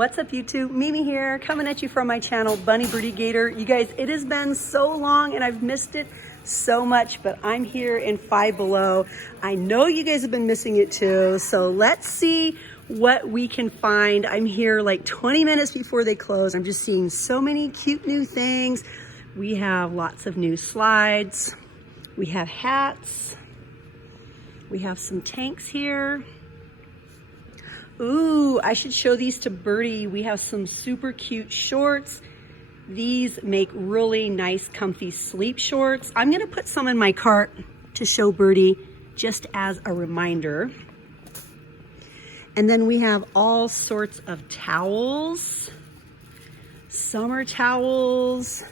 What's up YouTube? Mimi here, coming at you from my channel, Bunny Birdy Gator. You guys, it has been so long and I've missed it so much, but I'm here in Five Below. I know you guys have been missing it too, so let's see what we can find. I'm here like 20 minutes before they close. I'm just seeing so many cute new things. We have lots of new slides. We have hats. We have some tanks here. Ooh, I should show these to Birdy. We have some super cute shorts. These make really nice, comfy sleep shorts. I'm gonna put some in my cart to show Birdy just as a reminder. And then we have all sorts of towels, summer towels.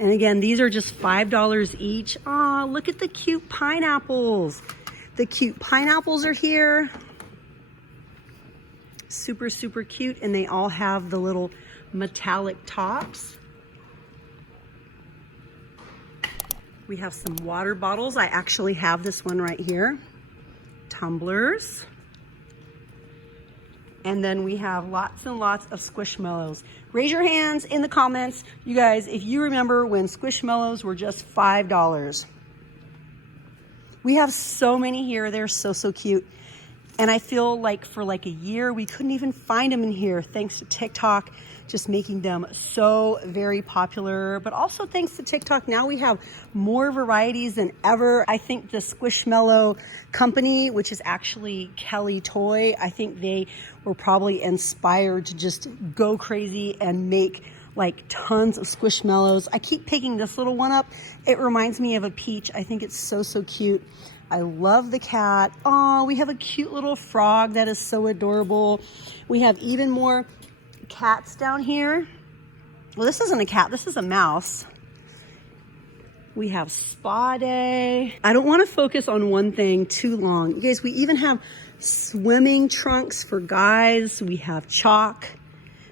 And again, these are just $5 each. Aw, look at the cute pineapples. The cute pineapples are here. Super, super cute, and they all have the little metallic tops. We have some water bottles. I actually have this one right here. Tumblers. And then we have lots and lots of Squishmallows. Raise your hands in the comments, you guys, if you remember when Squishmallows were just $5. We have so many here. They're so, so cute. And I feel like for like a year, we couldn't even find them in here thanks to TikTok, just making them so very popular. But also thanks to TikTok, now we have more varieties than ever. I think the Squishmallow company, which is actually Kelly Toy, I think they were probably inspired to just go crazy and make like tons of Squishmallows. I keep picking this little one up. It reminds me of a peach. I think it's so, so cute. I love the cat. Oh, we have a cute little frog that is so adorable. We have even more cats down here. Well, this isn't a cat, this is a mouse. We have spa day. I don't want to focus on one thing too long. You guys, we even have swimming trunks for guys. We have chalk.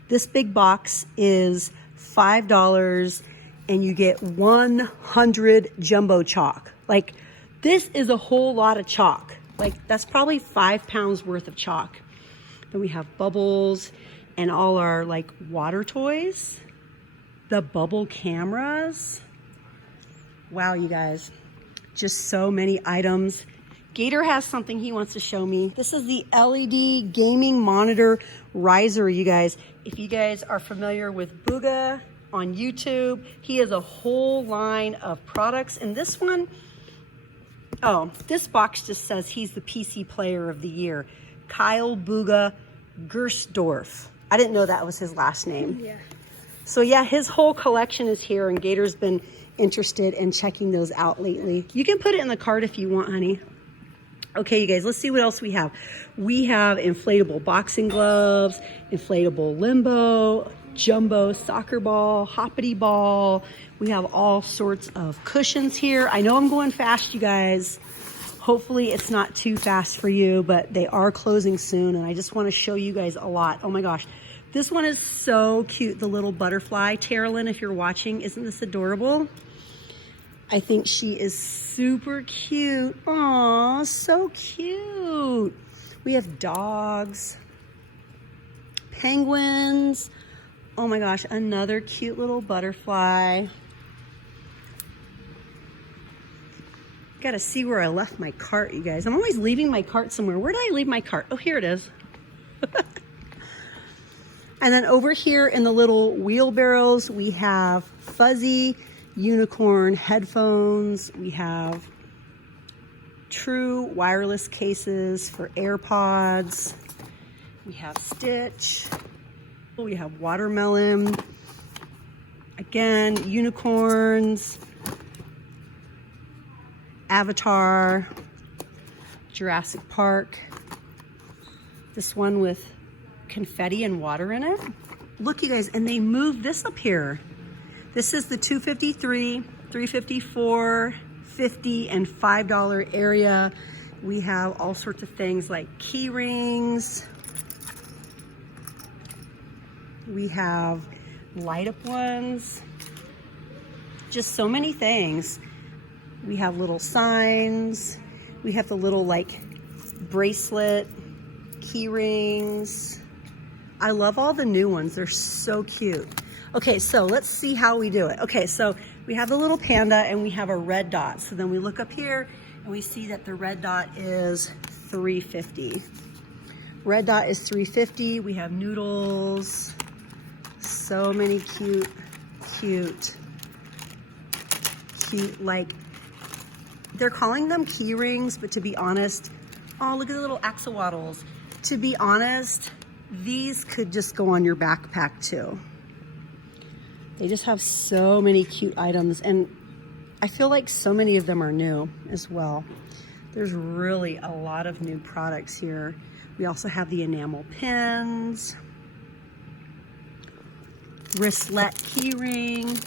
This big box is $5 and you get 100 jumbo chalk. Like, this is a whole lot of chalk. Like, that's probably 5 pounds worth of chalk. Then we have bubbles and all our like water toys. The bubble cameras. Wow, you guys, just so many items. Gator has something he wants to show me. This is the LED gaming monitor riser, you guys. If you guys are familiar with Booga on YouTube, he has a whole line of products. And this one, oh, this box just says he's the PC player of the year. Kyle Booga Gersdorf. I didn't know that was his last name. Yeah. So yeah, his whole collection is here and Gator's been interested in checking those out lately. You can put it in the cart if you want, honey. Okay, you guys, let's see what else we have. We have inflatable boxing gloves, inflatable limbo, jumbo soccer ball, hoppity ball. We have all sorts of cushions here. I know I'm going fast, you guys. Hopefully it's not too fast for you, but they are closing soon and I just want to show you guys a lot. Oh my gosh, this one is so cute. The little butterfly. Terrelyn, if you're watching, isn't this adorable? I think she is super cute. Aw, so cute. We have dogs, penguins. Oh my gosh, another cute little butterfly. Gotta see where I left my cart, you guys. I'm always leaving my cart somewhere. Where did I leave my cart? Oh, here it is. And then over here in the little wheelbarrows, we have fuzzy unicorn headphones. We have true wireless cases for AirPods. We have Stitch. We have watermelon. Again, unicorns. Avatar. Jurassic Park. This one with confetti and water in it. Look, you guys, and they moved this up here. This is the $2.53, $3.54, $50, and $5 area. We have all sorts of things like key rings. We have light up ones. Just so many things. We have little signs. We have the little like bracelet, key rings, I love all the new ones. They're so cute. Okay, so let's see how we do it. Okay, so we have the little panda and we have a red dot. So then we look up here and we see that the red dot is $3.50. Red dot is $3.50. We have noodles. So many cute, like, they're calling them key rings, but to be honest, oh, look at the little axolotls. To be honest, these could just go on your backpack too. They just have so many cute items, and I feel like so many of them are new as well. There's really a lot of new products here. We also have the enamel pins, wristlet key ring.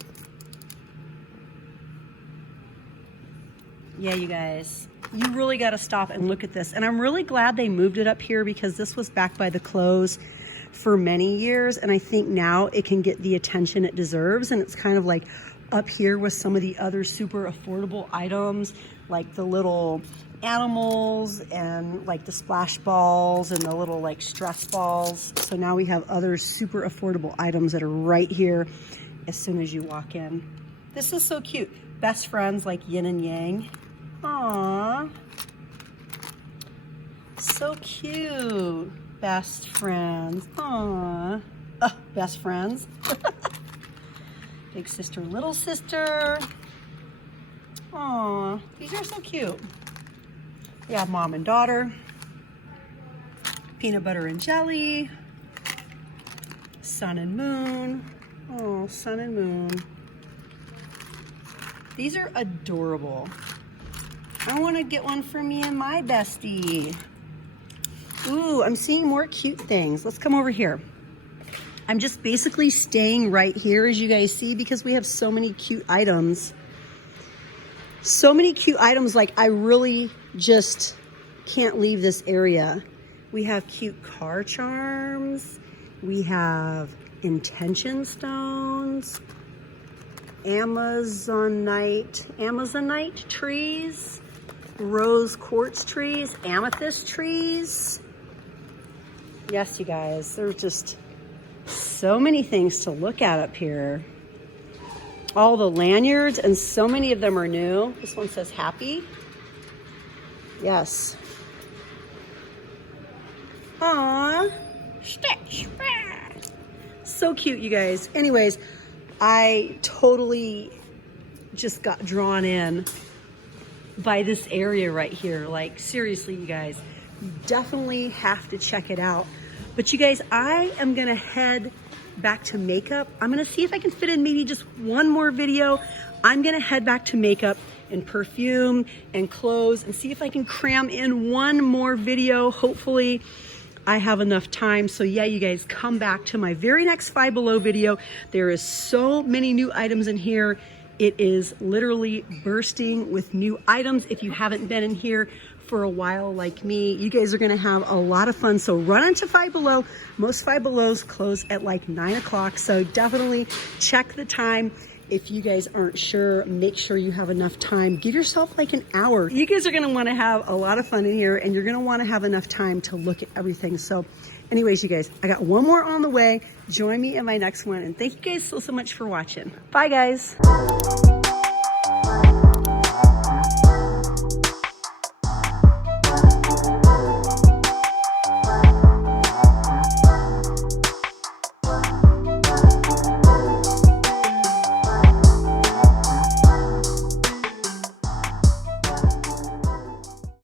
Yeah, you guys, you really got to stop and look at this. And I'm really glad they moved it up here because this was back by the clothes for many years. And I think now it can get the attention it deserves. And it's kind of like up here with some of the other super affordable items, like the little animals and like the splash balls and the little like stress balls. So now we have other super affordable items that are right here as soon as you walk in. This is so cute. Best friends like yin and yang. Aww. So cute. Best friends. Aww. Best friends. Big sister, little sister. Aww. These are so cute. We have mom and daughter. Peanut butter and jelly. Sun and moon. Oh, sun and moon. These are adorable. I want to get one for me and my bestie. Ooh, I'm seeing more cute things. Let's come over here. I'm just basically staying right here, as you guys see, because we have so many cute items. So many cute items, like I really just can't leave this area. We have cute car charms. We have intention stones. Amazonite trees, rose quartz trees, amethyst trees. Yes, you guys, there's just so many things to look at up here. All the lanyards, and so many of them are new. This one says happy. Yes. Aww. Stitch. So cute, you guys. Anyways, I totally just got drawn in by this area right here. Like, seriously, you guys, you definitely have to check it out. But you guys, I am gonna head back to makeup. I'm gonna see if I can fit in maybe just one more video. I'm gonna head back to makeup and perfume and clothes and see if I can cram in one more video. Hopefully I have enough time. So yeah, you guys, come back to my very next Five Below video. There is so many new items in here. It is literally bursting with new items. If you haven't been in here for a while like me, you guys are gonna have a lot of fun. So run into Five Below. Most Five Belows close at like 9 o'clock. So definitely check the time. If you guys aren't sure, make sure you have enough time. Give yourself like an hour. You guys are gonna wanna have a lot of fun in here, and you're gonna wanna have enough time to look at everything. So anyways, you guys, I got one more on the way. Join me in my next one. And thank you guys so much for watching. Bye, guys.